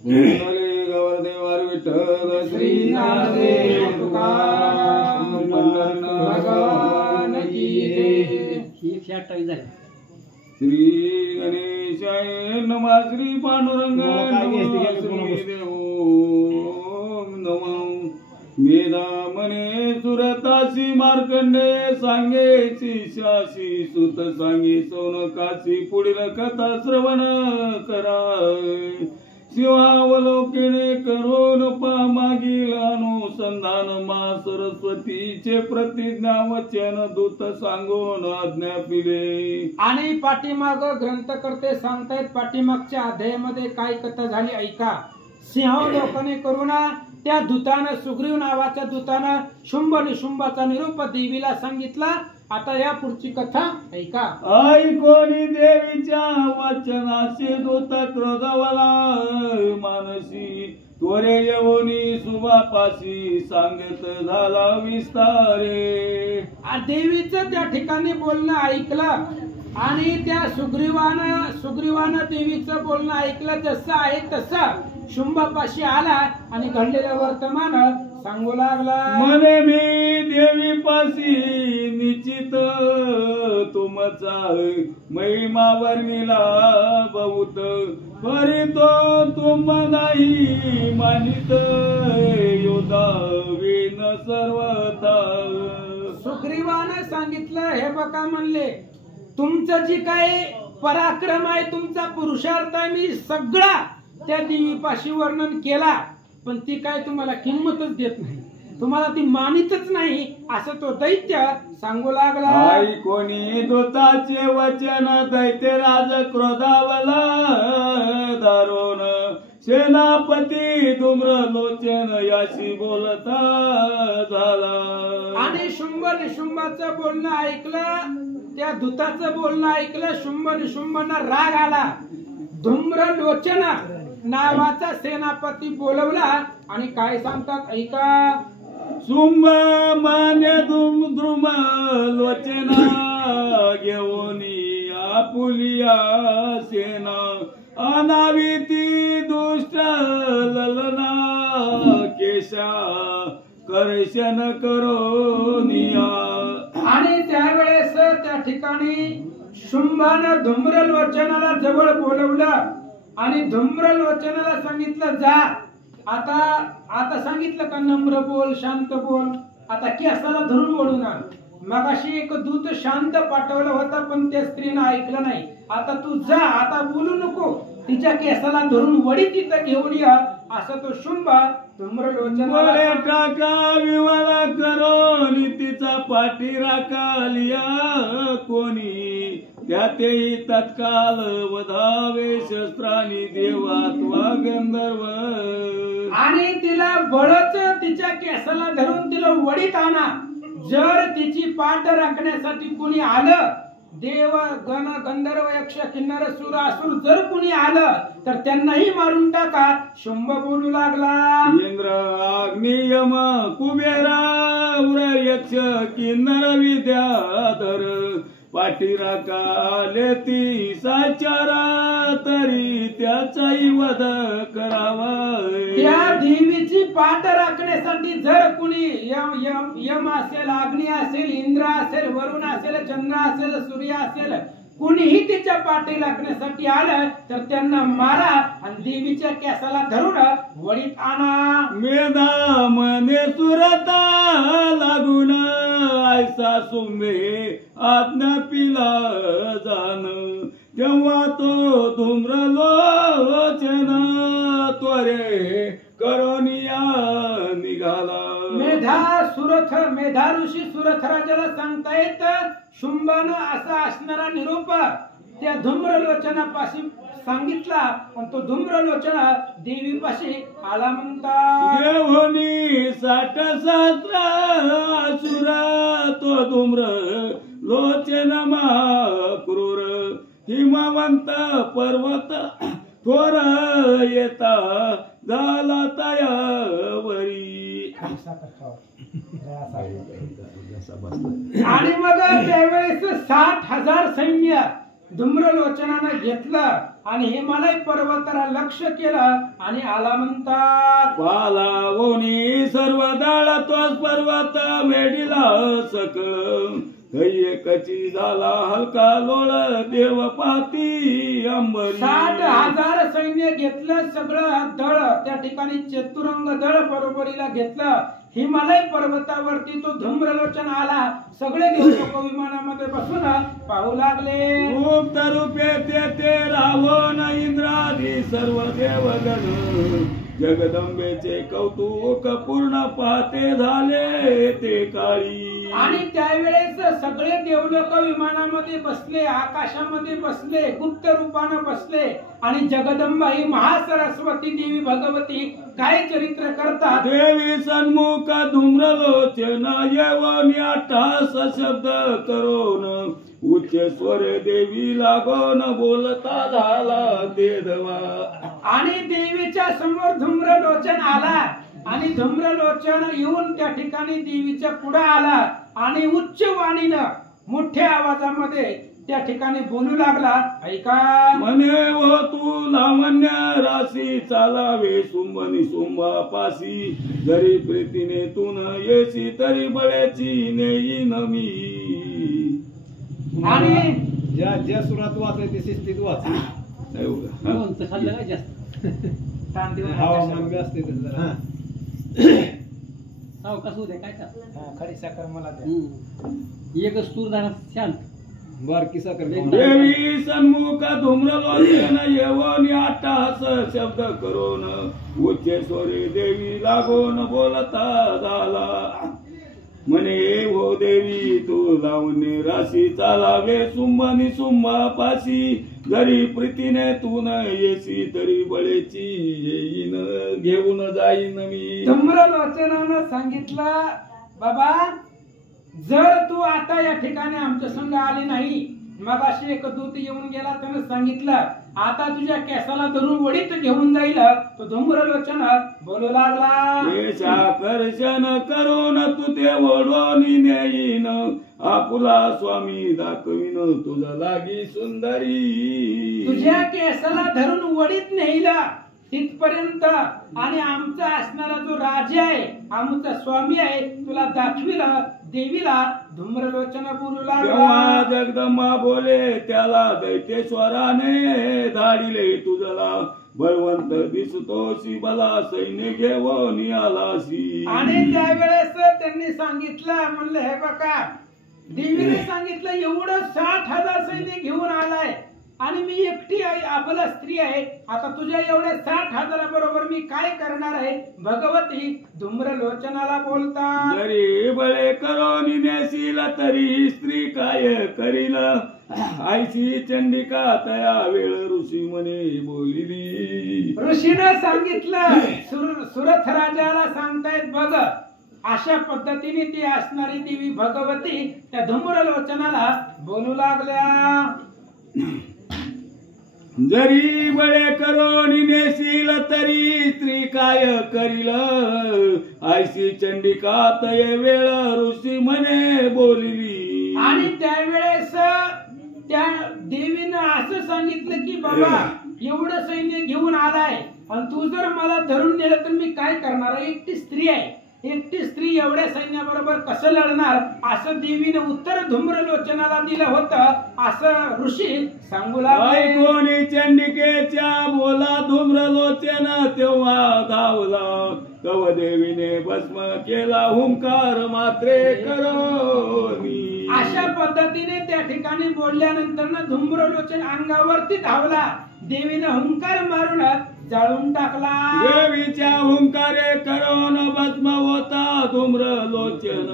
गौरदेवार विठ्ठल श्री ज्ञानदेव तुकाराम भगवान की जय। श्री गणेशाय नमः। श्री पांडुरंग नमः। श्री देव नमः। मेधा मने सुरतासी मार्कंडे सांगे शिशाशी सुत सांगे सौनकाशी पुढील कथा श्रवण करा। शिवावलोकने करून मागील अनुसंधान मा सरस्वतीचे प्रतिज्ञा वचन दूत सांगून आज्ञापिले। आणि पाठीमाग ग्रंथकर्ते सांगतायत पाठीमागच्या अध्यायामध्ये काय कथा झाली ऐका। सिंहावलोकने करून त्या दूतानं सुग्रीव नावाच्या दूतानं शुंभ निशुंभाचा निरूप देवीला सांगितला। आता या पुढची कथा ऐका। ऐकोनी देवीच्या वचनाचे दूत क्रोधवला मानसी त्वरे येऊनी सुबापाशी सांगत झाला विस्तारे। देवीचं त्या ठिकाणी बोलणं ऐकलं आणि त्या सुग्रीवानं देवीचं बोलणं ऐकलं। जसं आहे तसं शुंभापाशी आला आणि घडलेलं वर्तमान सांगू लागला। मने मी देवीपाशी निश्चित तुमचा महिमा वर्णिला बहुत परी तो तुम नाही मानित योदावीन सर्वथा। सुग्रीवानं सांगितलं हे बघा म्हणले तुमचं जी काही पराक्रम आहे तुमचा पुरुषार्थ आहे मी सगळा त्या देवीपाशी वर्णन केला पण ती काय तुम्हाला किंमतच देत नाही तुम्हाला ती मानितच नाही असं तो दैत्य सांगू लागला। ऐकोनी दूताचे वचन दैत्य राज क्रोधावला दारुण सेनापती धूम्र लोचन याशी बोलता झाला। आणि शुंभ निशुंभाचं बोलणं ऐकलं त्या दूताचं बोलणं ऐकलं शुंभ निशुंभांना राग आला। धूम्र लोचना नावाचा सेनापती बोलवला आणि काय सांगतात ऐका। शुंभ मान्य द्रुम लोचना घेऊनी आपुलिया सेना अनाविती दुष्ट ललना केशा कर्षण करोनिया। आणि त्यावेळेस त्या ठिकाणी शुंभानं धूम्रलोचनाला जवळ बोलवलं आणि धूम्रलोचनाला सांगितलं जा आता सांगितलं का नम्र बोल शांत बोल आता केसाला धरून बोलून आण। मगाशी एक दूत शांत पाठवलं होता पण त्या स्त्रीनं ऐकलं नाही। आता तू जा आता बोलू नको तिच्या केसाला धरून वडी तिथं घेऊन या असं तो शुंभ धूम्रलोचनाला टाका विवाला करून तिचा पाठी राखालिया कोणी त्यातेही तत्काल वधावे शस्त्रांनी देवात्वा गंधर्व। आणि तिला बळच तिच्या केसाला धरून तिला वडीत आणा। जर तिची पाठ राखण्यासाठी कुणी आलं देव गण गंधर्व यक्ष किन्नर सुर असुर जर कुणी आलं तर त्यांनाही मारून टाका। शुंभ बोलू लागला। इंद्र अग्नि यम कुबेरा उर यक्ष किन्नर विद्याधर पाठी राखाले ती साचारा तरी त्याचाही वध करावा। त्या देवीची पाठ राखण्यासाठी जर कुणी यम असेल अग्नी असेल इंद्र असेल वरुण असेल चंद्र असेल सूर्य असेल कुणीही तिच्या पाठी राखण्यासाठी आलं तर त्यांना मारा आणि देवीच्या केसाला धरून वडीत आणा। मेधा मने सुरता लागून ऐसा सुंबे आज्ञा पिला जान तेव्हा तो धूम्रलोचन त्वरे करोनिया निघाला। मेधा ऋषी सुरथ राजाला सांगतायत शुंभानं असा असणारा निरूप त्या धूम्रलोचनापाशी सांगितला आणि तो धूम्रलोचना देवीपाशी आला म्हणता। देवनी 60 सहस्र असुरा तो धूम्र लोचन क्रूर हिमवंत पर्वत थोर येता झाला तयावरी। आणि मग त्यावेळेस 60,000 सैन्य धूम्रलोचनानं घेतलं आणि हिमालय पर्वताला लक्ष केलं आणि आला म्हणतात पालावोनी सर्व दाळ तोच पर्वत वेढिला सकळ एकची झाला हलका लोळ देव पाती अंबरी 60,000 सैन्य घेतलं सगळं दळ त्या ठिकाणी चतुरंग दळ बरोबरीला घेतलं हिमालय पर्वतावरती तो धूम्रलोचन आला सगळे देव लोक विमानामध्ये बसून पाहू लागले रूप तरुपे ते रावण इंद्रादी सर्व देवगण जगदंबेचे कौतुक पूर्ण पाहते झाले ते काळी आणि त्यावेळेस सगळे देवलोक विमानामध्ये बसले आकाशामध्ये बसले गुप्त रूपानं बसले आणि जगदंबा ही महासरस्वती देवी भगवती काय चरित्र करतात देवी सन्मुख धूम्रलोचन येऊन अट्टहास शब्द करून उच्च स्वर देवी लागून बोलता झाला देवा आणि देवीच्या समोर धूम्रलोचन आला आणि धूम्रलोचन येऊन त्या ठिकाणी देवीच्या पुढे आला आणि उच्च वाणीनं मोठ्या आवाजामध्ये त्या ठिकाणी बोलू लागला ऐका म्हणे व तू लावण्य राशी चालावे सुंबनी सुंबापासी जरी प्रीतीने तू न येशी तरी बळ्याची नेईन मी आणि ज्या सुरात वाचायची शिस्तीत वाच खाल्लं काय जास्त ताण देऊन हवामान बी असते तसं जरा. सावकाश होऊ दे काय का खडी साखर मला द्या. एकच तूर जाणार शांत बारकी साखर देवी सन्मुख धूम्रलोचन येऊन अट्टहास शब्द करून उच्च स्वरे देवी लागून बोलता झाला म्हणे हो देवी तू लावणे राशी चालावे सुंबनी सुंबापाशी जरी प्रीतीने तू न येशी तरी बळेची येईन घेऊन जाईन मी धूम्रलोचनानं सांगितलं बाबा जर तू आता या ठिकाणी आमच्या संग आली नाही मग अशी एक दूत येऊन गेला त्यानं सांगितलं आता तुझ्या केसाला धरून वडीत घेऊन जाईल तो धूम्रलोचन बोलू लागला देशाकर्षण करून तू ते ओढून नेईन आपुला स्वामी दाखवीन तुझा लागी सुंदरी तुझ्या केसाला धरून वडीत नेला तिथपर्यंत आणि आमचा असणारा जो राजा आहे आमचा स्वामी आहे तुला दाखविला देवीला धूम्रलोचन बोलू तेव्हा लागला जगदंबा बोले त्याला दैतेश्वराने धाडिले तुझला बळवंत दिसतोशी बला सैन्य घेऊन आलासी आणि त्यावेळेस त्यांनी सांगितलं म्हणलं हे बघा देवीने सांगितलं एवढं 60,000 सैन्य घेऊन आलाय आणि मी एकटी आहे अबला स्त्री आहे आता तुझ्या एवढ्या 60,000 बरोबर मी काय करणार आहे भगवती धूम्रलोचनाला बोलता जरी बळे करून नेशील तरी स्त्री काय करील आईची चंडिका तया वेळ ऋषी म्हणे बोलिली ऋषीनं सांगितलं सुरथ राजाला सांगतायत बघ अशा पद्धतीने ती असणारी देवी भगवती त्या धूम्रलोचनाला बोलू लागल्या जरी बळे करून नेशील तरी स्त्री काय करील आयशी चंडिका तय वेळ ऋषी म्हणे बोलिली आणि त्यावेळेस त्या देवीनं असं सांगितलं की बाबा एवढं सैन्य घेऊन आलाय आणि तू जर मला धरून नेलं तर मी काय करणार एकटी स्त्री आहे एकटी स्त्री एवढ्या सैन्याबरोबर कसं लढणार असं देवीनं उत्तर धूम्रलोचनाला दिलं होतं असं ऋषी सांगू लागले कोणी चंडिकेच्या बोला धूम्रलोचन तेव्हा धावला तव देवीने भस्म केला हुंकार मात्रे करोनी अशा पद्धतीने त्या ठिकाणी बोलल्यानंतर धूम्रलोचन अंगावरती धावला देवीनं हुंकार मारून जाळून टाकला देवीच्या हुंकारे करून भस्म होता धूम्रलोचन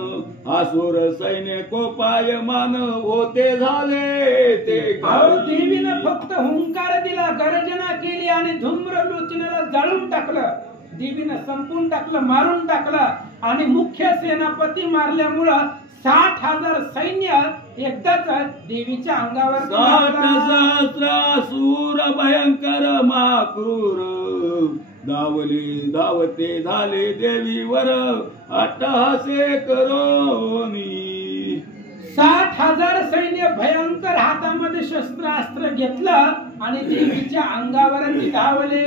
असुर सैन्य कोपायमान होते झाले ते देवीनं फक्त हुंकार दिला गर्जना केली आणि धूम्रलोचनाला जाळून टाकलं देवीनं संपून टाकलं मारून टाकलं आणि मुख्य सेनापती मारल्यामुळं 60,000 सैन्य एकदाच देवीच्या अंगावर 60,000 सूर भयंकर माक्रूर धावले धावते झाले देवीवर अट्टहासे करोनी 60,000 सैन्य भयंकर हातामध्ये शस्त्रास्त्र घेतलं आणि देवीच्या अंगावर ती धावले.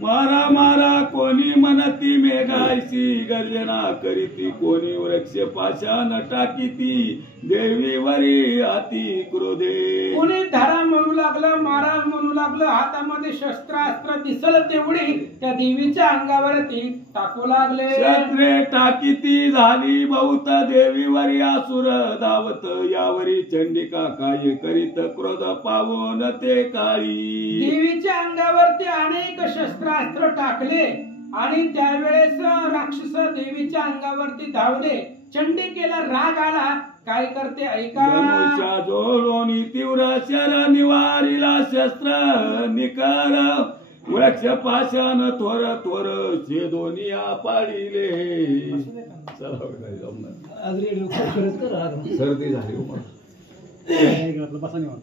मारा मारा कोणी म्हणती मेघायची गर्जना करीती, कोणी वृक्ष पाशान टाकीती देवीवरी अति क्रोधे. कोणी धरा म्हणू लागलं, मारा म्हणू लागलं, हातामध्ये शस्त्रास्त्र दिसल तेवढी त्या देवीच्या अंगावर ती टाकू लागले. शस्त्रे टाकीती झाली बहुत देवीवरी असुर धावत, यावरी चंडिका काय करीत क्रोध पावून ते काळी. देवीच्या अंगावरती अनेक शस्त्रास्त्र टाकले आणि त्यावेळेस राक्षस देवीच्या अंगावरती धावले. चंडिकेला राग आला, काय करते ऐका. धनुष्या जोडोनी तीव्र शर निवारिला शस्त्र निकर, वृक्ष पाशान थोर थोर छेदोनिया पाडिले. आज रेडिओ खरंच कर आज सर्दी झाली हो मला. बसा निवांत.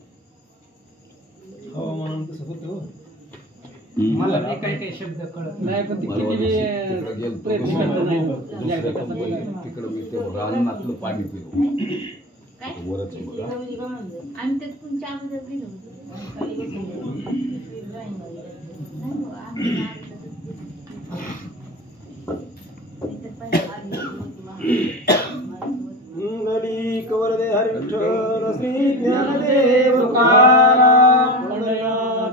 हवामान तसं होतं. मला नाही काही शब्द कळत नाही पण ती किती प्रयत्न करत नाही. तिकडं मी ते रानातलं पाणी पिलो वरच बघा. आम्ही त्यात तुमच्या अगोदर दिलं मंगली कवरदे हरिविठ्ठल श्री ज्ञानदेव तुकाराम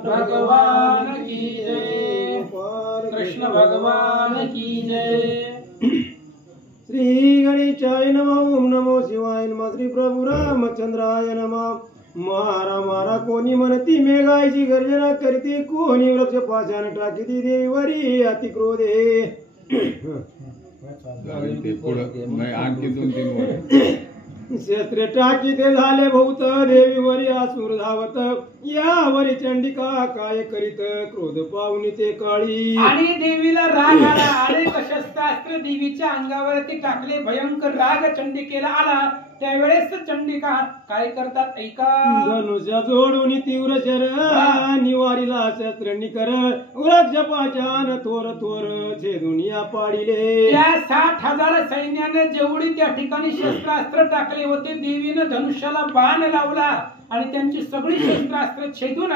भगवान की जय. कृष्ण भगवान की जय. श्री गणेशाय नमः. ओम नमो शिवाय नमः. श्री प्रभु रामचंद्राय नमः. मारा मारा कोणी म्हणती मेघायची गर्जना करते, कोणी वृक्ष पाशाने टाकीती देवीवरी अति क्रोधे. आणखी 2-3 शस्त्रे टाकीते झाले बहुत देवीवरी असुर धावत, यावरी चंडिका काय करीत क्रोध पाहुनी ते काळी. आणि देवीला राग आला, अनेक शस्त्रास्त्र देवीच्या अंगावरती टाकले. भयंकर राग चंडिकेला आला. त्यावेळेस चंडिका काय करतात ऐका. धनुष्या जोडून तीव्र शर निवारिला शस्त्र निकर, वृक्ष पाशान थोर थोर छेदुनिया पाडिले. त्या 60,000 सैन्याने जेवढी त्या ठिकाणी शस्त्रास्त्र टाकले होते, देवीनं धनुष्याला बाण लावला आणि त्यांची सगळी शस्त्रास्त्र छेदून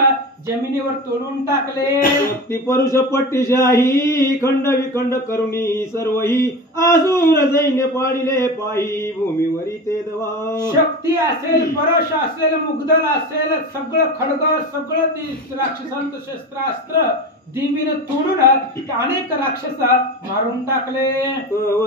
जमिनीवर तोडून टाकले. ती परुष पट्टीशाही खंड विखंड करुणी सर्वही असुर सैन्य पाडिले पायी भूमीवरी ते दवा. शक्ती असेल, परश असेल, मुग्दल असेल, सगळं खडग, सगळं ते राक्षसांचं शस्त्रास्त्र देवीनं तोडून अनेक राक्षस मारून टाकले.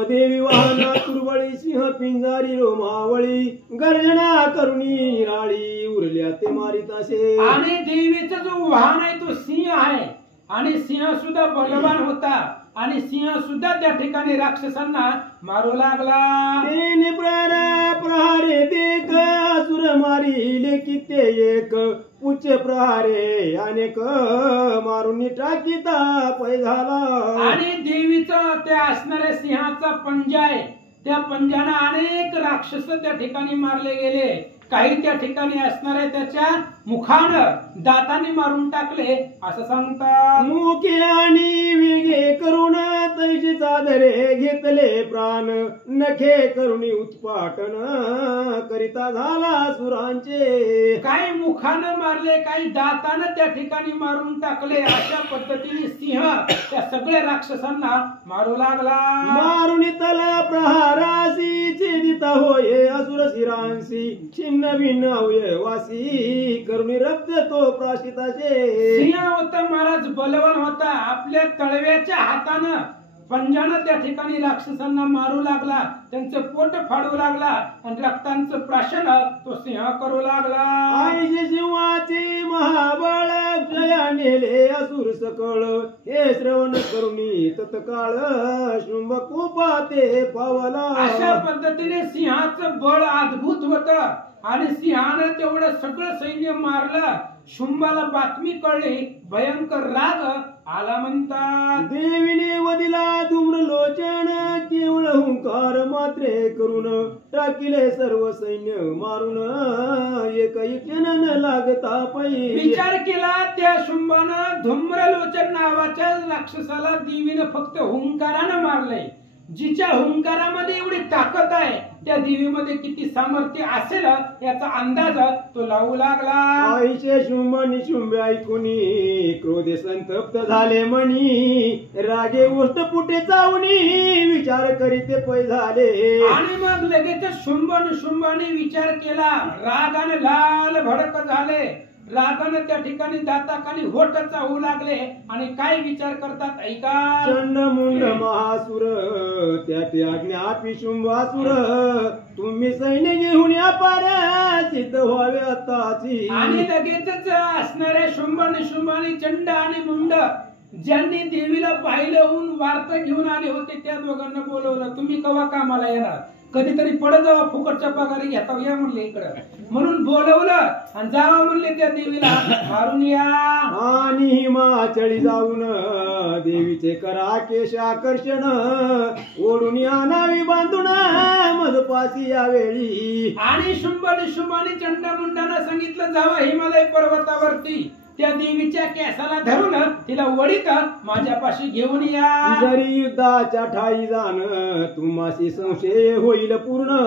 देवी वाहना तुरवळी सिंह पिंजारी रोमावळी गर्जना करुणी राळी उरल्या ते मारित असे. आणि देवीचा जो वाहन आहे तो सिंह आहे आणि सिंह सुद्धा बलवान होता आणि सिंह सुद्धा त्या ठिकाणी राक्षसांना मारू लागला. प्रहारे देख असुर मारिले किते एक, उच्च प्रहारे अनेक मारून टाकीता पै झाला. आणि देवीचा त्या असणाऱ्या सिंहाचा पंजा आहे, त्या पंजाने अनेक राक्षस त्या ठिकाणी मारले गेले. काही त्या ठिकाणी असणाऱ्या त्याच्या मुखानं दातांनी मारून टाकले असं सांगतात. मुखे आणि वेगे करून तैशी चादरे घेतले प्राण, नखे करुणी उत्पाटन करिता झाला सुरांचे. काही मुखानं मारले, काही दातानं त्या ठिकाणी मारून टाकले. अशा पद्धतीने सिंह त्या सगळ्या राक्षसांना मारू लागला. मारुनी तला प्रहारासी छेदिता होये असुर शिरांसी, छिन्न भिन्न होये वासी करुणी रक्त तो प्राशिताचे. सिंह होता महाराज, बलवान होता. आपल्या तळव्याच्या हातानं पंजानं त्या ठिकाणी राक्षसांना मारू लागला, त्यांचं पोट फाडू लागला आणि रक्तांचं प्राशन तो सिंह करू लागला. आईचे सिंहाचे महाबळ जया नेले असुर सकळ, हे श्रवण करुणी तत्काळ शुंभ कोपाते पावला. अशा पद्धतीने सिंहाचं बळ अद्भुत होतं आणि सिंहानं तेवढं सगळं सैन्य मारलं. शुंभाला बातमी कळली, भयंकर राग आला म्हणतात. देवीने वदिला धूम्र लोचन, केवळ हुंकार मात्रे करून टाकिले सर्व सैन्य मारून, एकही क्षण न लागता पै. विचार केला त्या शुंभानं धूम्रलोचन नावाच्या राक्षसाला देवीनं फक्त हुंकारानं मारलंय जिच्या हुंकारामध्ये एवढी ताकद आहे त्या देवीमध्ये किती सामर्थ्य असेल याचा अंदाज तो लावू लागला. आईचे शुंभ निशुंभ ऐकुनी क्रोधे संतप्त झाले मनी रागे उष्ट पुटे चावणी विचार करीते पै झाले. आणि मग लगेच शुंभ निशुंभाने विचार केला, रागाने लाल भडक झाले, रागाने त्या ठिकाणी दाताखाली होठ चावू लागले आणि काय विचार करतात ऐका. चंड मुंड महासुर त्याची आज्ञा शुंभासुर तुम्ही सैन्य घेऊन या पार सिद्ध व्हावे आताची. आणि लगेचच असणाऱ्या शुंभ निशुंभाने चंड आणि मुंड ज्यांनी देवीला पाहिलं होऊन वार्ता घेऊन आले होते त्या दोघांना बोलवलं, तुम्ही कवा कामाला येणार, कधीतरी पडत जावा, फुकटच्या पगारी घेता या म्हणले इकडं, म्हणून बोलवलं आणि जावा म्हणले त्या देवीला मारून या. आणि हिमाचळी जाऊन देवीचे करा केश आकर्षण ओढून आणावी बांधून मधपासी यावेळी. आणि शुंभ निशुंभाने चंडमुंडांना सांगितलं, जावा हिमालय पर्वतावरती त्या देवीच्या केसाला धरून तिला वडीत माझ्यापाशी घेऊन या. जरी युद्धाच्या ठाई जाण तुम्हासी संशय होईल पूर्ण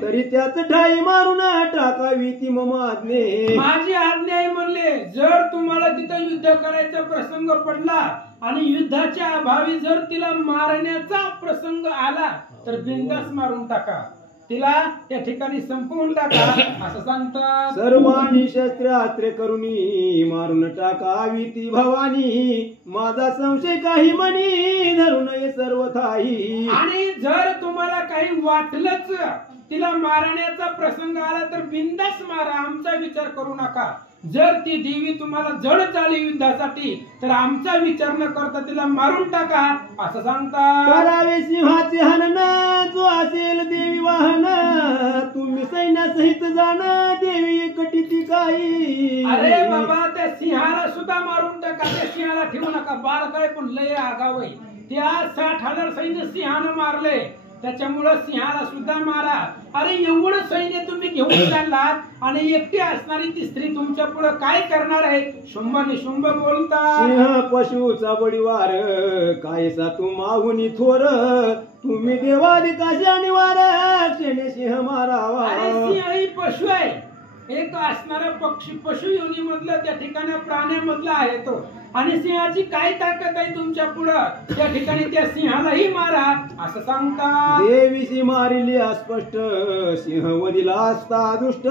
तरी त्याच ठाई मारून टाकावी ती मम आज्ञे. माझी आज्ञा आहे म्हणले, जर तुम्हाला तिथं युद्ध करायचा प्रसंग पडला आणि युद्धाच्या अभावी जर तिला मारण्याचा प्रसंग आला तर बिनधास्त मारून टाका, तिला त्या ठिकाणी संपवून टाका असं सांगतात. सर्वांनी शस्त्रास्त्रे करुणी मारून टाकावी ती भवानी माझा संशय काही म्हणी धरू नये सर्व थाई. आणि जर तुम्हाला काही वाटलंच तिला मारण्याचा प्रसंग आला तर बिनधास्त मारा, आमचा विचार करू नका. जर ती देवी तुम्हाला जड झाली युद्धासाठी तर आमचा विचार न करता तिला मारून टाका असं सांगतात. करावे सिंहाचे हनन जो असेल देवी वाहन तुम्ही सैन्यासहित जाण देवी एकटी ती काही. अरे बाबा त्या सिंहाला सुद्धा मारून टाका, त्या सिंहाला ठेवू नका, बार काय पण लय आगाव आहे. त्या 60,000 सैन्य सिंहानं मारले, त्याच्यामुळं सिंहाला सुद्धा मारा. अरे एवढं सैन्य तुम्ही घेऊन चाललात आणि एकटी असणारी ती स्त्री तुमच्या पुढे काय करणार आहे. शुंभ निशुंभ बोलतात. सिंह पशुचा बळीवार कायसा तू माहुनी थोर तुम्ही देवाधिकाशा निवार क्षणे सिंह मारावा. अरे सिंह ही पशु आहे, एक असणारा पक्षी पशु योनी मधलं त्या ठिकाणी प्राण्यामधला आहे तो. आणि सिंहाची काय ताकद आहे तुमच्या पुढं, त्या ठिकाणी त्या सिंहालाही मारा असं सांगतात. देवीशी मारिली अस्पष्ट सिंह वदिला असता दुष्ट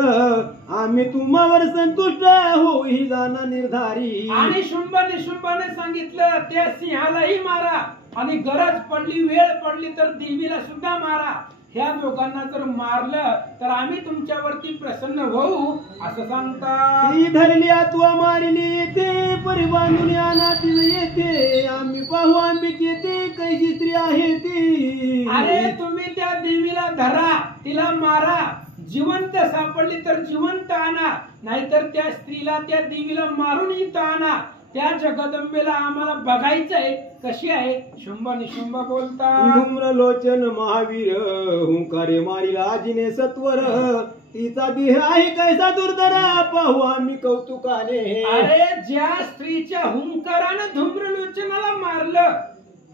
आम्ही तुम्हावर संतुष्ट होई जाना निर्धारी. आणि शुंभ निशुंभाने सांगितलं त्या सिंहालाही मारा आणि गरज पडली वेळ पडली तर देवीला सुद्धा मारा. ह्या दोघांना जर मारलं तर आम्ही तुमच्यावरती प्रसन्न होऊ असं सांगतात. ती धरली आत्वा मारिली येते परिबांधून अनाथी येते आम्ही पाहू आंबिके ते कैसी स्त्री आहे ती. अरे तुम्ही त्या देवीला धरा, तिला मारा, जिवंत सापडली तर जिवंत आणा, नाहीतर त्या स्त्रीला त्या देवीला मारून इथं आणा. त्या जगदंबेला आम्हाला बघायचंय कशी आहे. शुंभ निशुंभ बोलतात. धूम्रलोचन महावीर हुंकारे मारिला आजीने सत्वर तिचा देह आहे कैसा दुर्धर पाहू आम्ही कौतुकाने. अरे ज्या स्त्रीच्या हुंकारानं धूम्रलोचनाला मारलं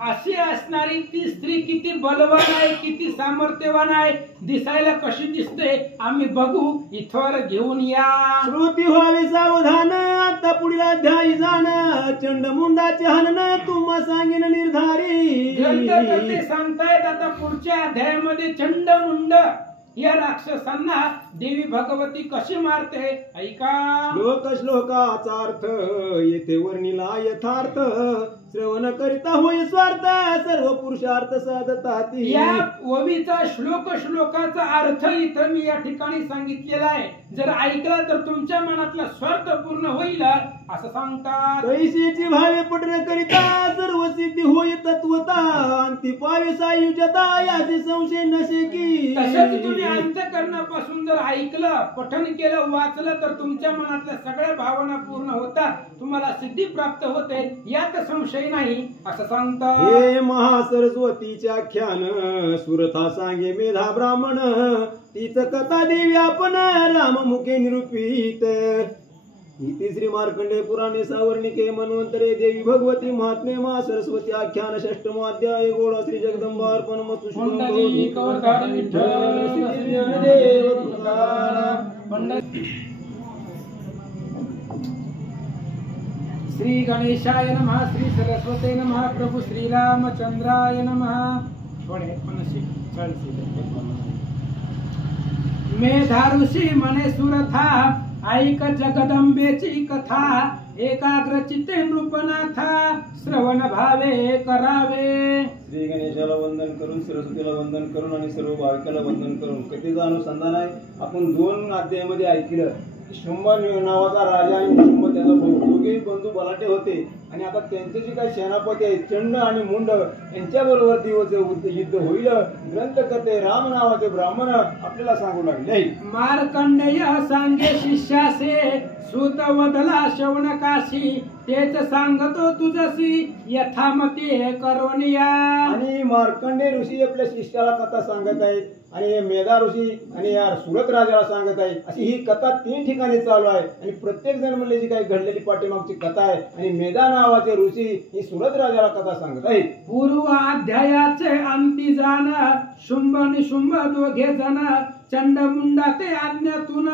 अशी असणारी ती स्त्री किती बलवान आहे, किती सामर्थ्यवान आहे, दिसायला कशी दिसते आम्ही बघू, इथवर घेऊन या. श्रुती व्हावे सावधान आता पुढील अध्यायी जाण चंडमुंडाचे हनन तुम्हा सांगेन निर्धारी. ग्रंथकर्ते सांगतायत आता पुढच्या अध्यायामध्ये चंडमुंड या राक्षसांना देवी भगवती कशी मारते ऐका. श्लोकाचा अर्थ येथे वर्णिला यथार्थ श्रवण करिता होई स्वार्थ सर्व पुरुषार्थ साधतात. या ओवीचा श्लोकाचा अर्थ इथं मी या ठिकाणी सांगितलेला आहे. जर ऐकला तर तुमच्या मनातला स्वार्थ पूर्ण होईल असं सांगतात. कैसेची भावे पठन करिता सर्व सिद्धी होई तत्वता अंती पावे सायुजता याचे संशय नसे की. तसंच तुम्ही अंतःकरणापासून जर ऐकलं, पठन केलं, वाचलं तर तुमच्या मनातल्या सगळ्या भावना पूर्ण होतात, तुम्हाला सिद्धी प्राप्त होते, यात संशय नाही असं सांगतात. हे महासरस्वतीच्या आख्यान सुरथा सांगे मेधा ब्राह्मण तीच कथा देवी आपण राममुखे निरूपित. इति श्री मार्कंडेय पुराणे सावर्णिके मन्वंतरे देवी भगवती महात्मे मा सरस्वती आख्यान षष्ठमोऽध्याय गोड श्री जगदंबा अर्पणमस्तु शुभं पुंडली करोतु. कवरधार विठ्ठल श्री ज्ञानदेव तुकाराम. श्री गणेशाय नमः, श्री सरस्वते नमः, प्रभु श्री रामचंद्राय नमः. थोडे 40 मेधाऋषी म्हणे सुरथा, ऐक जगदंबेची कथा, एकाग्र चित्ते नृपनाथा, श्रवण भावे करावे. श्री गणेशाला वंदन करून, सरस्वतीला वंदन करून आणि सर्व भाविकाला वंदन करून कथेचं अनुसंधान आहे. आपण 2 अध्यायामध्ये ऐकलं. शुंभ नावाचा राजा आणि शुंभ त्याचा भाऊ दोघेही बंधू बलाटे होते आणि आता त्यांचे जे काही सेनापती आहेत चंड आणि मुंड यांच्याबरोबर दिवस युद्ध होईल. ग्रंथकर्ते राम नावाचे ब्राह्मण आपल्याला सांगू लागले. मार्कंडेय सांगे शिष्यासे, सुत वदला शौनकाशी, तेच सांगतो तुझसी, यथामती करोनिया. आणि मार्कंडेय ऋषी आपल्या शिष्याला कथा सांगत आहेत आणि मेधा ऋषी आणि या सुरत राजाला सांगत आहे. अशी ही कथा 3 ठिकाणी चालू आहे आणि प्रत्येक जण म्हणले जी काही घडलेली पाठीमागची कथा आहे आणि मेधा नावाचे ऋषी ही सुरत राजाला कथा सांगत आहे. पूर्व अध्यायाचे अंती जाण, शुंभ निशुंभ दोघे जण, चंड मुंडा ते आज्ञातून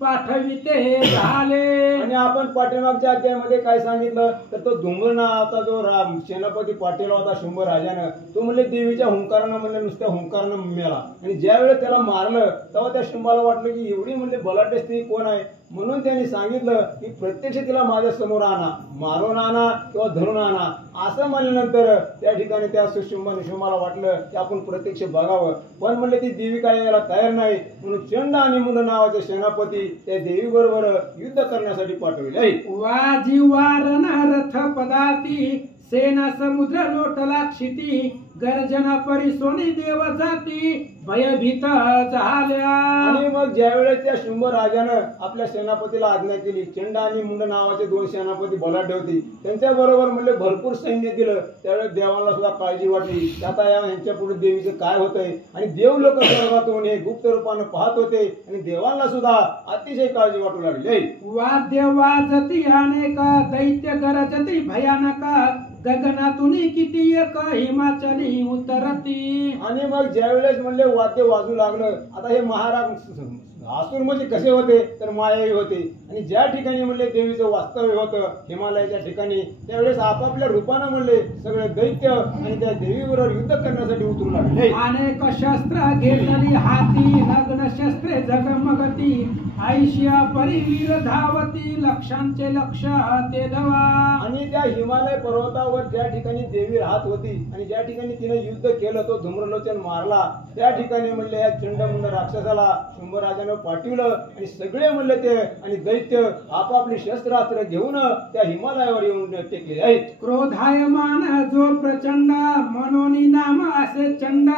पाठविते झाले. आणि आपण पाठीमागच्या अध्यायामध्ये काय सांगितलं तर तो धुम्र नावाचा जो सेनापती पाठवला होता शुंभ राजानं, तो म्हणले देवीच्या हुंकारानं म्हणले नुसत्या हुंकारानं मेला. आणि ज्या वेळेस त्याला मारलं तेव्हा त्या शुंभाला वाटलं की एवढी म्हणले बलाढ्य स्त्री कोण आहे, म्हणून त्यांनी सांगितलं की प्रत्यक्ष तिला माझ्या समोर आणा, मारून आणा किंवा धरून आणा. असं म्हणल्यानंतर त्या ठिकाणी त्या शुंभाला वाटलं की आपण प्रत्यक्ष बघावं, पण म्हणले ती देवी काय यायला तयार नाही. म्हणून चंड आणि मुंड नावाचे सेनापती त्या देवी बरोबर युद्ध करण्यासाठी पाठवले. वाजी वारण रथ पदाती, सेना समुद्र लोटला क्षिती, गर्जना परिसोनी देव जाती, भयभीत झाल्या. आणि मग ज्यावेळेस त्या शुंभ राजानं आपल्या सेनापतीला आज्ञा केली, चंड आणि मुंड नावाचे 2 सेनापती बलाढ्य होते, त्यांच्या बरोबर म्हणले भरपूर सैन्य दिलं. त्यावेळेस देवाला सुद्धा काळजी वाटली की आता यांच्या पुढे देवीचं काय होतंय. आणि देव लोक स्वर्गातून हे गुप्त रूपानं पाहत होते आणि देवांना सुद्धा अतिशय काळजी वाटू लागली. वाद्य वाजती अनेक, दैत्य गरजती भयानक, गगनातून किती एक हिमाचली उतरती. आणि मग ज्यावेळेस म्हणले वाद्य वाजू लागलं, आता हे महाराज आसुर म्हणजे कसे होते तर मायावी होते. आणि ज्या ठिकाणी म्हणले देवीचं वास्तव्य होतं हिमालयाच्या ठिकाणी, त्यावेळेस आपापल्या रूपानं म्हणले सगळे दैत्य आणि त्या देवीबरोबर युद्ध करण्यासाठी उतरू लागले. अनेक शस्त्र घेतली हाती, नग्न शस्त्रे जगमगती, ऐशिया परिवीर धावती, लक्षांचे लक्ष ते धवा. आणि त्या हिमालय पर्वतावर ज्या ठिकाणी देवी राहत होती आणि ज्या ठिकाणी तिने युद्ध केलं, तो धूम्रलोचन मारला, त्या ठिकाणी म्हणले या चंडमुंड राक्षसाला शुंभ राजानं पाठवलं आणि सगळे म्हणले ते आणि दैत्य आपापली शस्त्रास्त्र घेऊन त्या हिमालयावर येऊन टेकले आहेत. क्रोधायमान जो प्रचंड, मनोनी नाम असे चंड,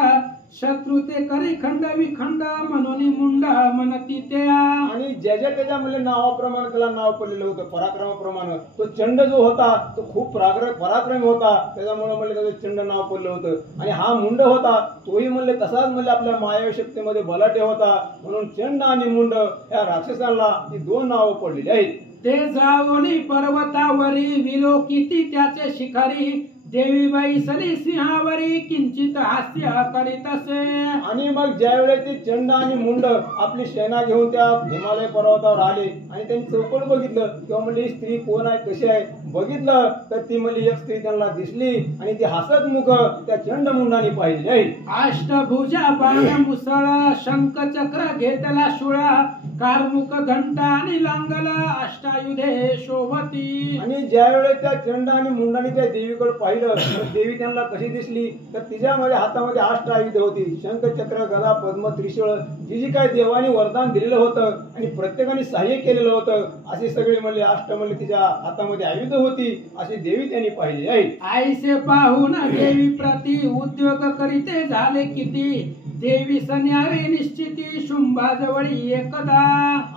शत्रु ते करी खंड विखंड, मनोनी मुंड मनती त्या. आणि ज्याच्या त्याच्या म्हणजे नावाप्रमाणे त्याला नाव पडलेलं होतं, पराक्रमाप्रमाणे. तो चंड जो होता तो खूप पराक्रमी होता, त्याच्यामुळे म्हणले त्याचं चंड नाव पडलं होतं. आणि हा मुंड होता तोही म्हणले तसाच म्हणजे आपल्या मायावी शक्तीमध्ये बलाढ्य होता, म्हणून चंड आणि मुंड या राक्षसांना ही 2 नावं पडलेली आहेत. ते जावनी पर्वतावरी, विलोकिती त्याचे शिखरी, देवी बाई सरी सिंहावरी, किंचित हास्य करीत असे. आणि मग ज्यावेळेस ते चंड आणि मुंड आपली सेना घेऊन त्या हिमालय पर्वतावर आले आणि त्यांनी चौकड बघितलं किंवा म्हणली ही स्त्री कोण आहे कशी आहे बघितलं, तर ती म्हणली एक स्त्री त्यांना दिसली आणि ती हसत मुख त्या चंड मुंडाने पाहिली. अष्टभुजा बाण मुसळ, शंख चक्र घेतला शुळा, कारमुख घंटा आणि लांगला, अष्टायुधे शोभती. आणि ज्यावेळेस त्या चंड आणि मुंडाने त्या देवीकडे पाहिलं तर देवी त्यांना कशी दिसली तर तिच्यामध्ये हातामध्ये अष्टायुधे होती, शंख चक्र गदा पद्म त्रिशूळ, जी काही देवाने वरदान दिलेलं होतं आणि प्रत्येकाने सहाय्य केलेलं होतं, असे सगळे म्हणले अष्ट म्हणले तिच्या हातामध्ये आयुध होती, अशी देवी त्यांनी पाहिली आहे. आईसे पाहून देवी प्रती, उद्योग करीते झाले किती, देवी सन्यावे निश्चिती, शुंभाजवळी एकदा.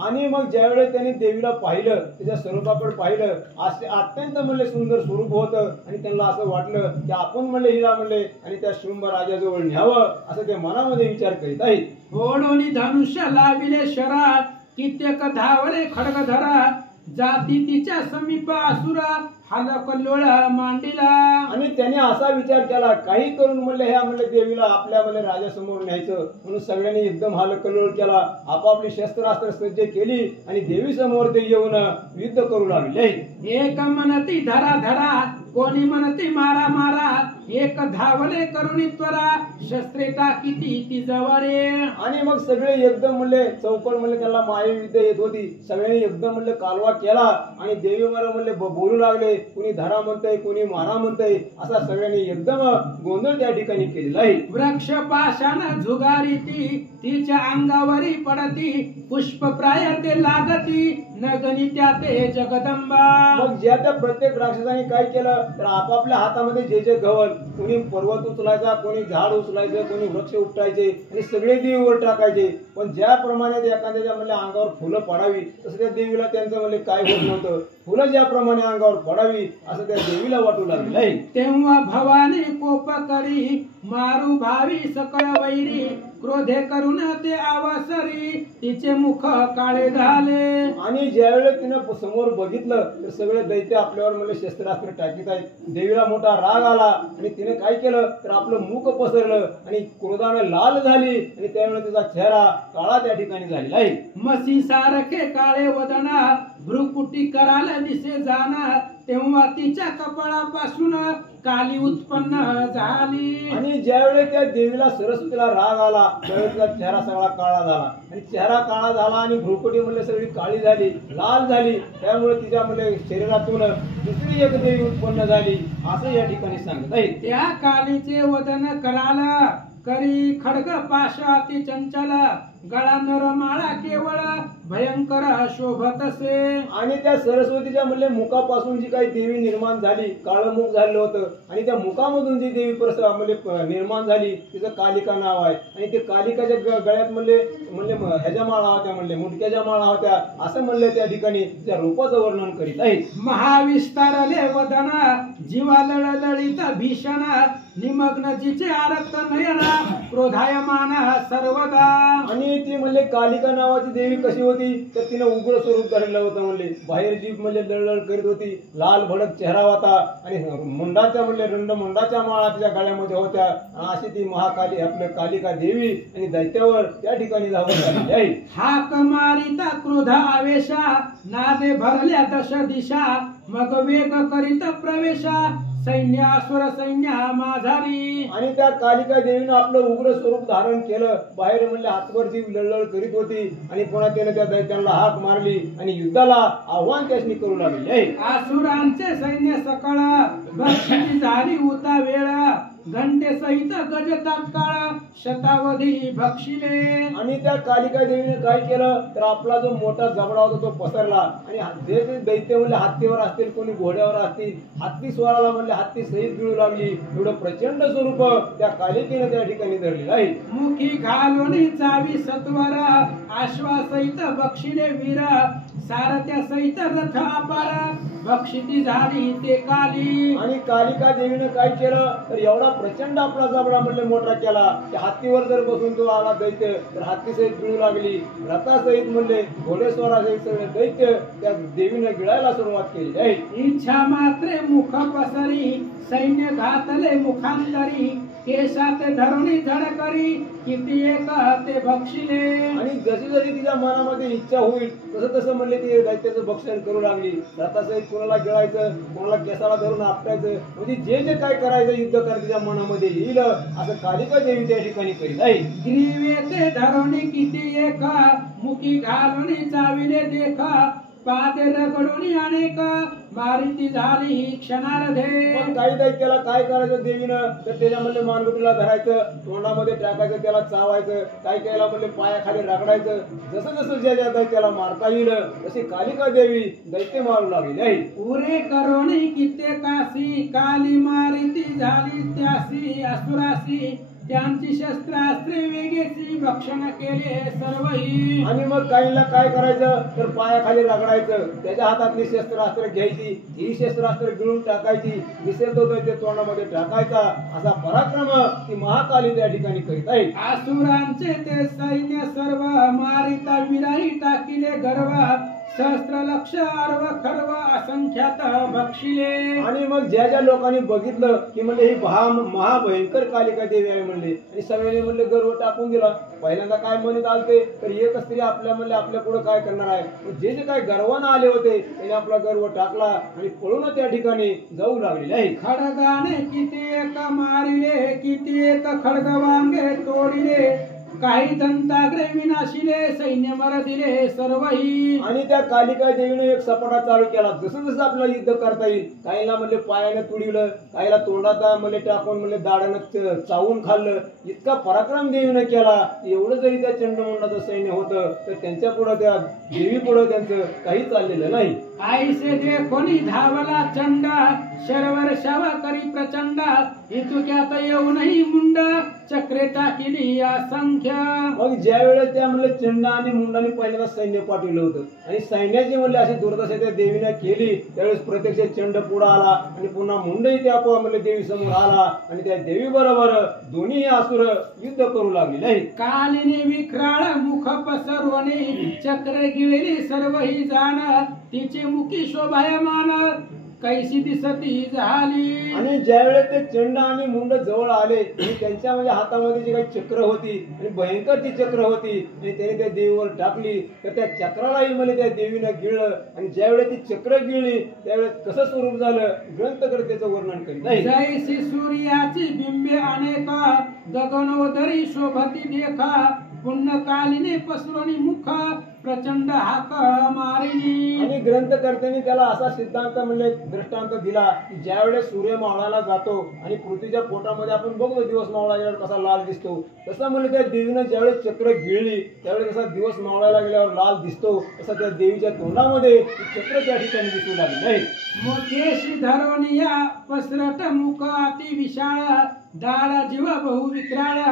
आणि मग ज्यावेळेस त्यांनी देवीला पाहिलं, त्याच्या स्वरूपाकडे पाहिलं, असे अत्यंत म्हणले सुंदर स्वरूप होतं आणि त्यांना असं वाटलं की आपण म्हणले हिला म्हणले आणि त्या शुंभ राजाजवळ न्यावं, असं ते मनामध्ये विचार करीत आहेत. ओढोनी धनुष्य लाविले शरात, कित्येक धावले खडग धरा, जाती तिच्या समीप असुरा हालकल्लोळ मांडिला. आणि त्याने असा विचार केला, काही करून म्हणले ह्या म्हणले देवीला आपल्या म्हणले राजासमोर न्यायचं, म्हणून सगळ्यांनी एकदम हालकल्लोळ केला, आपापली शस्त्रास्त्र सज्ज केली आणि देवी समोर ते येऊन युद्ध करू लागले. एक म्हणती धरा धरा, कोणी म्हणती मारा मारा, एक धावले करुणी त्वरा, शस्त्रे टाकीती ती जवळे. आणि मग सगळे एकदम म्हणले चौकड म्हणले त्याला माये विद्या येत होती, सगळ्यांनी एकदम म्हणले कालवा केला आणि देवी म्हणले बोलू लागले, कुणी धरा म्हणतंय कुणी मारा म्हणतंय, असा सगळ्यांनी एकदम गोंधळ त्या ठिकाणी केलेला आहे. वृक्ष पाशान झुगारीती, तिच्या अंगावरी पडती, पुष्प प्राय ते लागती, नगनित्या ते जगदंबा. मग ज्या त्या प्रत्येक राक्षसाने काय केलं तर आपापल्या हातामध्ये जे जे गवळ, कोणी पर्वत उचलायचा, कोणी झाड उचलायचं, कोणी वृक्ष उपटायचे आणि सगळे देवीवर टाकायचे. पण ज्याप्रमाणे एखाद्याच्या म्हणले अंगावर फुलं पडावी तसं त्या देवीला त्यांचं म्हणले काय होत नव्हतं. फुलं ज्याप्रमाणे अंगावर पडावी असं त्या देवीला वाटू लागलं आहे. तेव्हा भवानी कोप करी, मारू भावी सकळ वैरी, क्रोधे करून ते अवसरी, तिचे मुख काळे झाले. आणि ज्यावेळेस तिनं समोर बघितलं तर सगळे दैत्य आपल्यावर म्हणजे शस्त्रास्त्र टाकीत आहेत. देवीला मोठा राग आला आणि तिने काय केलं तर आपलं मुख पसरलं आणि क्रोधाने लाल झाली आणि त्यावेळेस तिचा चेहरा काळा त्या ठिकाणी झालेला आहे. मसी सारखे काळे वदना, भ्रुकुटी करायला दिसे जाणार, तेव्हा तिच्या कपाळापासून काली उत्पन्न झाली. आणि ज्यावेळेस त्या देवीला सरस्वतीला राग आला त्यावेळेस तिचा चेहरा सगळा काळा झाला आणि चेहरा काळा झाला आणि भ्रुकुटी म्हणले सगळी काळी झाली, लाल झाली. त्यामुळे तिच्या म्हणजे शरीरातून दुसरी एक देवी उत्पन्न झाली असं या ठिकाणी सांगत आहे. त्या कालीचे वदन कराला, करी खडग पाशाती चंचल, गळा नरमाळा केवळ, भयंकर शोभतसे. आणि त्या सरस्वतीच्या म्हणले मुखापासून जी काही देवी निर्माण झाली, काळं मुख झालं होतं आणि त्या मुखामधून जी देवी म्हणजे निर्माण झाली तिचं कालिका नाव आहे. आणि ते कालिकाच्या गळ्यात म्हणले ह्याच्या माळा होत्या, म्हणले मुंडक्याच्या माळा होत्या असं म्हणले त्या ठिकाणी त्या रूपाचं वर्णन करीत आहे. महाविस्तारले वदन, जीवा लळलळीत भीषण, निमग्न जिचे आरक्त नयन, क्रोधायमान सर्वदा. आणि ती म्हणले कालिका नावाची देवी कशी होती तर तिने उग्र स्वरूप धरलेलं होतं. म्हणले बाहेर जी म्हणजे लळलळ करीत होती, लाल भडक चेहरा होता आणि मुंडाच्या म्हणले रंड मुंडाच्या माळा तिच्या गळ्यामध्ये होत्या. अशी ती महाकाली आपल्या कालिका देवी आणि दैत्यावर त्या ठिकाणी धावत झालेली आहे. हाक मारिता क्रोध आवेशा, नादे भरल्या दश दिशा, मग वेग करीत प्रवेशा, सैन्य असुर सैन्य माझारी. आणि त्या कालिका देवीनं आपलं उग्र स्वरूप धारण केलं. बाहेर म्हणले हातवर जी लळलळ करीत होती आणि पुन्हा त्याने त्या दैत्यांना हाक मारली आणि युद्धाला आव्हान त्यासनी करू लागले आहे. असुरांचे सैन्य सकळ, भक्षी झाली उता वेळ, घंटे सहित गज तात्काळ, शतावधी भक्षिले. आणि त्या कालिका देवीने काय केलं तर आपला जो मोठा जबडा होता तो पसरला आणि जे जे दैत्य म्हणले हत्तीवर असतील, कोणी घोड्यावर असतील, हत्ती स्वराला म्हणले हत्ती सहित गिळू लागली. एवढं प्रचंड स्वरूप त्या कालिकेने त्या ठिकाणी धरलेलं आहे. मुखी घालून चावी सत्वर, आश्वासहित बक्षिले वीर, सारथ्या सहित रथ अपार, बक्षिती झाली ते काली. आणि कालिका देवीने काय केलं तर एवढा प्रचंड आपला जबडा म्हणले मोठा केला. त्या हत्तीवर जर बसून तो आला दैत्य तर हत्ती सहित गिळू लागली. रथासहित म्हणले घोडेस्वारासहित सगळे दैत्य त्या देवीने गिळायला सुरुवात केली आहे. इच्छा मात्रे मुख पसरी, सैन्य घातले मुखांतरी, केसात धरुणी झड करी, किती एक ते बक्षिले. आणि जशी जशी तिच्या मनामध्ये इच्छा होईल तसं तसं म्हणले ती दैत्याचं भक्षण करू लागली. रथासहित कोणाला गिळायचं, कोणाला केसाला धरून आपटायचं, म्हणजे जे जे काय करायचं युद्ध करायचं तिच्या मनामध्ये येईल असं कालिका देवी त्या ठिकाणी करीत आहे. ग्रीवे ते धरुणी किती एक, मुखी घालून चाविले देख, पाते रगडून अनेक, मारिती झाली क्षणार्धे. पण काही दैत्याला काय करायचं देवीनं तर त्याच्यामध्ये मानगुटीला धरायचं, तोंडामध्ये टाकायचं, त्याला चावायचं, काही काहीला म्हणले पायाखाली रगडायचं. जसं जसं ज्या ज्या दैत्याला मारता येईल तशी कालिका देवी दैत्य मारू लागली आहे. पुरे करोणी कित्येकासी, काली मारिती झाली त्यासी असुरासी, त्यांची शस्त्रास्त्रे वेगेची भक्षण केले सर्वही. आणि मग काहीला काय करायचं तर पायाखाली रगडायचं, त्याच्या हातातली शस्त्रास्त्र घ्यायची, ही शस्त्रास्त्र गिळून टाकायची, दिसेल तो दैत्य तोंडामध्ये टाकायचा. असा पराक्रम ती महाकाली त्या ठिकाणी करीत आहे. असुरांचे ते सैन्य सर्व, मारिता विराही टाकिले गर्व, सहस्त्र लक्ष अर्व खर्व असंख्यात बक्षिले. आणि मग ज्या ज्या लोकांनी बघितलं की म्हणजे ही महाभयंकर कालिका देवी आहे म्हणले आणि सगळ्यांनी म्हणले गर्व टाकून दिला. पहिल्यांदा काय म्हणत आलते तर एक स्त्री आपल्या म्हणले आपल्या पुढे काय करणार आहे. जे जे काय गर्वानं आले होते त्याने आपला गर्व टाकला आणि पळून त्या ठिकाणी जाऊ लागलेले आहे. खडगाने किती एक मारिले किती एक खडग वांगे तोडिले काही दंताग्रे विनाशिले सैन्य मर दिले सर्वही. आणि त्या कालिका देवीने एक सपाटा चालू केला. जसं जसं आपल्याला युद्ध करता येईल काहीला म्हणले पायाने तुडीलं काहीला तोंडाचा म्हणले टाकून म्हणले दाडानं चावून खाल्लं. इतका पराक्रम देवीने केला. एवढं जरी त्या चंडमुंडाचं सैन्य होतं तर त्यांच्या पुढे त्या देवी पुढे त्यांचं काही चाललेलं नाही. आईसे जे कोणी धावला चंड शरवर शव करी प्रचंड इतुक्यात येऊनही मुंड चक्रे टाकिली असंख्य. मग ज्या वेळेस त्या म्हणले चंड आणि मुंडाने पहिल्यांदा सैन्य पाठवलं होतं आणि सैन्याची म्हणले अशी दुर्दशा त्या देवीने केली त्यावेळेस प्रत्यक्ष चंड पुढे आला आणि पुन्हा मुंडही त्या म्हणले देवी समोर आला आणि त्या देवी बरोबर दोन्ही असुर युद्ध करू लागले नाही. कालिनी विक्राळ मुख पसरवणे चक्र गिळली सर्वही जाण तिचे मुखी शोभायमान कैसी दिसती झाली. आणि ज्यावेळेस ते चंड आणि मुंड जवळ आले आणि त्यांच्या म्हणजे हातामध्ये जी काही चक्र होती आणि भयंकर ती चक्र होती आणि त्याने त्या देवीवर टाकली तर त्या चक्रालाही म्हणजे त्या देवीनं गिळलं. आणि ज्यावेळेस ती चक्र गिळली त्यावेळेस कसं स्वरूप झालं ग्रंथकर्त्याचं वर्णन करीत नाही. जैसी सूर्याची बिंबे अनेक गगनोदरी शोभती देखा पुण्य कालिने पसरवणी मुख प्रचंड हाक मारिली. आणि ग्रंथकर्त्यांनी त्याला असा सिद्धांत म्हणजे दृष्टांत दिला की ज्यावेळेस सूर्य मावळाला जातो आणि पृथ्वीच्या पोटामध्ये आपण बघतो दिवस मावळा गेल्यावर कसा लाल दिसतो तसं म्हणजे त्या देवीनं ज्यावेळेस चक्र गिळली त्यावेळेस कसा दिवस मावळायला गेल्यावर लाल दिसतो तसं त्या देवीच्या तोंडामध्ये चक्र त्या ठिकाणी दिसू लागले नाही. मोकेशी धरोनिया पसरट मुख अति विशाळ दाळ जीवा बहु विक्राळ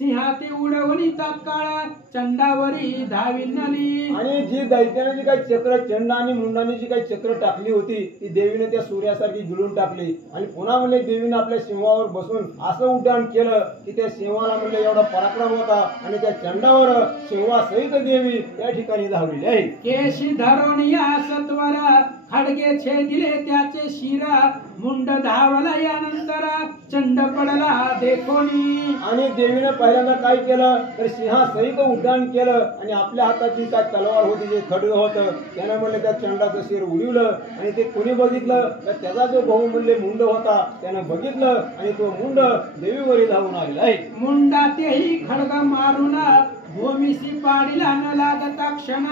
सिंहाती उडवणी तात्काळ चंडावरी धाविनली. आणि जी दैत्याने जी काही चक्र चंड आणि मुंडाने जी काही चक्र टाकली होती ती देवीने त्या सूर्यासारखी गिळून टाकली. आणि पुन्हा म्हणजे देवीने आपल्या सिंहावर बसून असं उड्डाण केलं की त्या सिंहाला म्हणजे एवढा पराक्रम होता आणि त्या चंडावर सिंहासहित देवी त्या ठिकाणी धावलेली आहे. केशी धरोनिया सत्वर खडगे छेदिले त्याचे शिरा मुंड धावला यानंतर चंड पडला देखोनी. आणि देवीने पहिल्यांदा काय केलं तर सिंहासहित उड्डाण केलं आणि आपल्या हाताची काय तलवार होती जे खडग होतं त्यानं म्हणले त्या चंडाचं शिर उडवलं. आणि ते कोणी बघितलं तर त्याचा जो बहुमूल्य मुंड होता त्यानं बघितलं आणि तो मुंड देवीवरी धावून आलेला आहे. मुंडा तेही खडग मारून भूमीशी पाडीला न लागता क्षण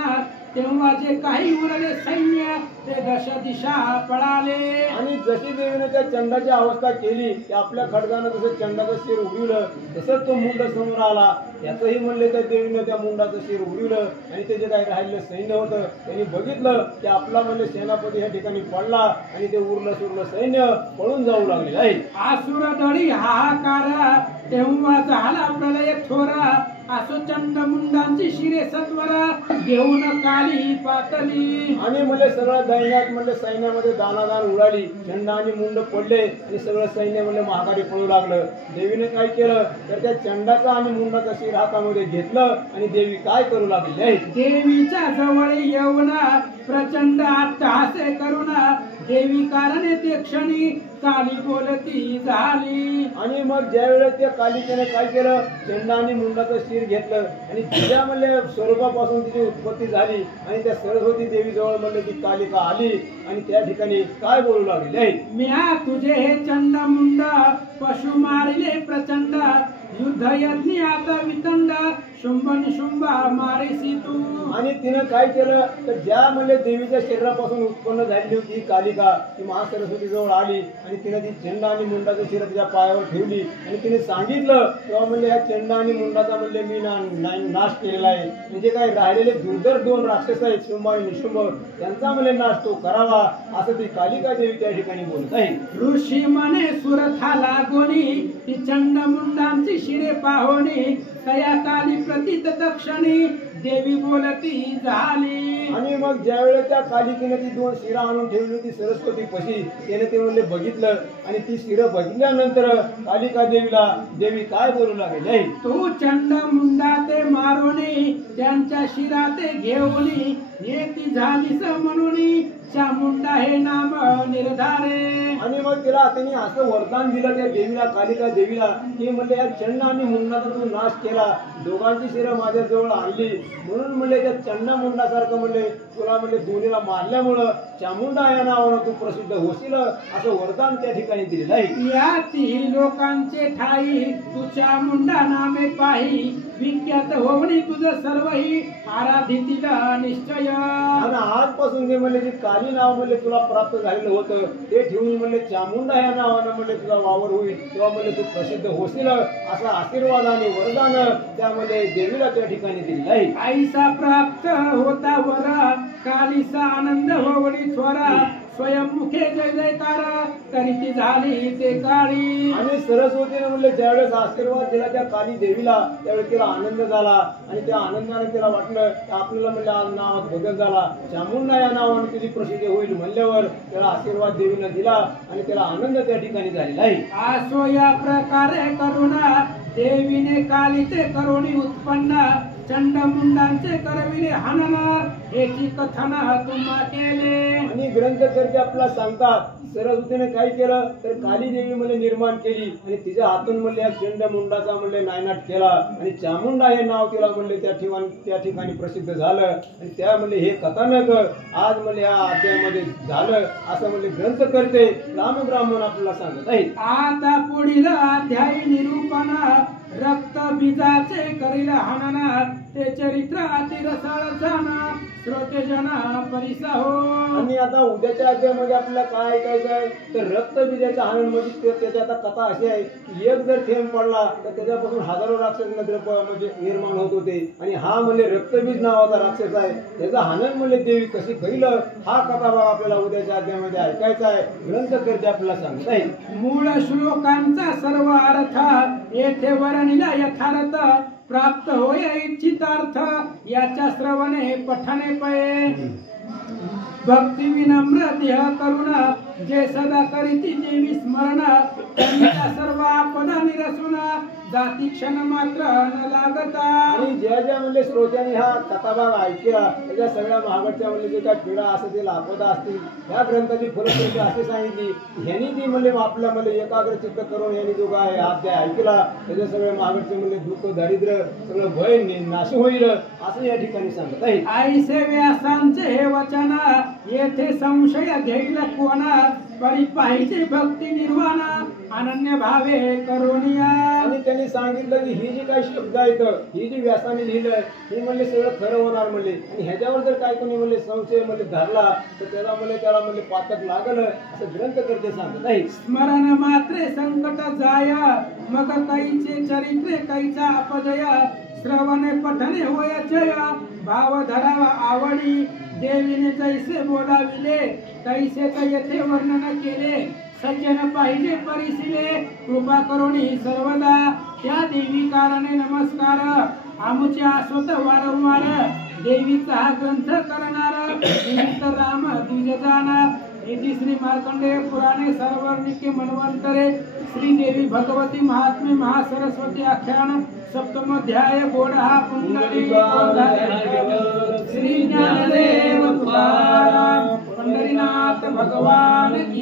तेव्हा जे काही उरले सैन्य ते दश दिशा पळाले. आणि जशी देवीने त्या चंडाची अवस्था केली की आपल्या खडगानं जसं चंडाचं शिर उडवलं तसंच तो मुंड समोर आला. त्याचंही म्हणले त्या देवीनं त्या मुंडाचं शिर उडवलं आणि ते जे काही राहिलेलं सैन्य होतं त्यांनी बघितलं की आपला म्हणजे सेनापती या ठिकाणी पडला आणि ते उरलं सुरलं सैन्य पळून जाऊ लागले आहे. आसुर दळी हाहाकार तेव्हा झाला प्रलय थोरा असो चंड मुंडांची शिरे सत्वरा घेऊन काली पातली. आणि म्हणजे सगळं दैन्यात म्हणजे सैन्यामध्ये दानादान उडाली. चंड आणि मुंड पडले आणि सगळं सैन्य म्हणजे महागारी पळू लागलं. देवीने काय केलं तर त्या चंडाचा आणि मुंडाचा शिर हातामध्ये घेतलं आणि देवी काय करू लागली आहे. देवीच्या जवळ येऊन प्रचंड अट्टहासे करून देवी कारणे ते क्षणी काली बोलती झाली. आणि मग ज्या वेळेस त्या कालिकेने काय केलं चंड आणि मुंडाचं शिर घेतलं आणि तिच्या म्हणले स्वरूपापासून तिची उत्पत्ती झाली आणि त्या सरस्वती देवी जवळ म्हणले ती कालिका आली आणि त्या ठिकाणी काय बोलू लागली आहे. म्या तुझे हे चंड मुंड पशु मारिले प्रचंड युद्ध यज्ञ आता वितंड शुंभ निशुंभा मारेसी तू. आणि तिनं काय केलं तर ज्या म्हणजे देवीच्या शरीरापासून उत्पन्न झालेली होती ही कालिका ती महासरस्वती जवळ आली आणि तिनं ती चंड आणि मुंडाचं शिर तिच्या पायावर ठेवली आणि तिने सांगितलं तेव्हा म्हणजे या चंड आणि मुंडाचा म्हणजे मी नाश केलेला आहे. म्हणजे काय राहिलेले दुर्धर दोन राक्षस आहेत शुंभ आणि निशुंभ त्यांचा म्हणजे नाश तो करावा असं ती कालिका देवी त्या ठिकाणी बोलत आहे. ऋषी म्हणे सुरथा लागोनी ती चंड मुंडांची शिरे पाहोनी तया काली प्रतीत दक्षिणी देवी बोलती झाली. आणि मग ज्यावेळेस त्या कालिकेने ती 2 शिरा आणून ठेवली होती सरस्वती पशी, त्याने ते म्हणले बघितलं आणि ती शिरं बघितल्यानंतर कालिका देवी काय बोलू लागली, तू चंड मुंडा ते मारोनी त्यांच्या शिरा ते घेऊनी येती झालीस म्हणून चामुंडा हे नाम निर्धारे. आणि मग तिला त्यांनी असं वरदान दिलं त्या देवीला, कालिका देवीला, की म्हणले या चंड आणि मुंडाचा तू नाश केला, दोघांची शिरं माझ्या जवळ आणली, म्हणून म्हणले त्या चंड मुंडासारखं म्हणले तुला म्हणले दोन्हीला मारल्यामुळं चामुंडा या नावानं तू प्रसिद्ध होशील, असं वरदान त्या ठिकाणी दिलेलं आहे. या तिही लोकांचे ठाई तू चामुंडा नामे पाही विख्यात होवणी तुझं सर्वही आराधितील निश्चय. आणि आजपासून ते म्हणले जे काली नाव म्हणले तुला प्राप्त झालेलं होतं ते ठेवून म्हणले चामुंडा या नावानं म्हणले तुझा वावर होईल, तेव्हा म्हणले तू प्रसिद्ध होशील, असा आशीर्वाद आणि वरदान त्यामध्ये देवीला त्या ठिकाणी दिलेलं आहे. आईसा प्राप्त होता वरा कालीचा आनंद होवणी थोरा स्वयंमुखे जय जयकार तरी ती झाली ते काळी. आणि सरस्वतीने म्हणले ज्यावेळेस आशीर्वाद दिला त्या काली देवीला त्यावेळेस तिला आनंद झाला आणि त्या आनंदाने तिला वाटलं की आपल्याला म्हणले आज नावात बदल झाला, चामुंडा या नावाने तिची प्रसिद्धी होईल म्हणल्यावर त्याला आशीर्वाद देवीने दिला आणि त्याला आनंद त्या ठिकाणी झालेला आहे. आसो या प्रकारे करुणा देवीने काली ते करुणी उत्पन्न चंड मुंडांचे करविले हनना याची कथन तुम्हा केले. आणि ग्रंथकर्ते आपल्याला सांगतात सरस्वतीने काय केलं तर काली देवी म्हणले निर्माण केली आणि तिच्या हातून म्हणले या चंड मुंडाचा म्हणले नायनाट केला आणि चामुंडा हे नाव तिला म्हणले त्या ठिकाणी प्रसिद्ध झालं आणि त्या म्हणले हे कथानक आज म्हणले या अध्यायामध्ये झालं असं म्हणले ग्रंथकर्ते रामब्राह्मण आपल्याला सांगत आहेत. आता पुढील अध्याय निरूपण रक्त बीजाचे करील हनना ते चरित्र अतिरसाळ जाना श्रोतेजना परिसा हो. आणि आता उद्याच्या अध्यायामध्ये आपल्याला काय ऐकायचं आहे तर रक्तबीजाच्या हनन मध्ये त्याची आता कथा अशी आहे की एक जर थेंब पडला तर त्याच्यापासून हजारो राक्षस म्हणजे निर्माण होत होते आणि हा म्हणजे रक्तबीज नावाचा राक्षस आहे, त्याचा हनन म्हणजे देवी कशी करीलं हा कथाभाग आपल्याला उद्याच्या अध्यायामध्ये ऐकायचा आहे. ग्रंथकर्ते आपल्याला सांगत आहे. मूळ श्लोकांचा सर्व अर्थ येथे वर्णिला यथार्थ प्राप्त होय इच्छितार्थ याच्या श्रवणे पठणे पये भक्ती विनम्र देह करुण जे सदा करीती देवी स्मरण त्यांच्या सर्व आपदा निरसून जाती क्षण मात्र न लागता. आणि ज्या म्हणजे श्रोत्यांनी हा कथाभाग ऐकला त्याच्या सगळ्या महागडच्या म्हणजे जे काय पीडा असतील आपदा असतील या ग्रंथाची फलश्रुती असे सांगितली ह्यांनी ती म्हणजे आपल्या म्हणजे एकाग्र चित्त करून यांनी जो काय अध्याय ऐकला त्याच्या सगळ्या महागडचे म्हणजे दुःख दारिद्र्य सगळं भय नाश होईल असं या ठिकाणी सांगत आहे. ऐसे व्यासांचे हे वचन येथे संशय घेईल कोणा परी पाहिजे भक्ती निर्वाण अनन्य भावे करुणिया. आणि त्यांनी सांगितलं की ही जी काही शब्द आहेत ही जी व्यासाने लिहिलंय ही म्हणले सगळं खरं होणार म्हणले आणि ह्याच्यावर जर काय कोणी म्हणले संशय म्हणजे धरला तर त्याला म्हणले पातक लागलं असं ग्रंथकर्ते सांगत आहे. स्मरण मात्रे संकट जाय मग कैचे चरित्रे कैचा अपजय श्रवणे पठणे होय जय भाव धरावा आवडी देवीने जैसे बोलाविले तैसे येथे वर्णन केले सज्जन पाहिजे परिसिले कृपा करुणी सर्वदा त्या देवी कारणे नमस्कार आमुचे आसोत वारंवार देवीचा हा ग्रंथ करणार निमित्त राम द्विज जाणार. इति श्री मार्कंडेय पुराणे सर्वर्णिके मन्वंतरे श्री देवी भगवती महात्म्ये महासरस्वती आख्यान सप्तमोध्याय गोडहा पुंडलिक श्री ज्ञानदेव तुकाराम पंढरीनाथ भगवान की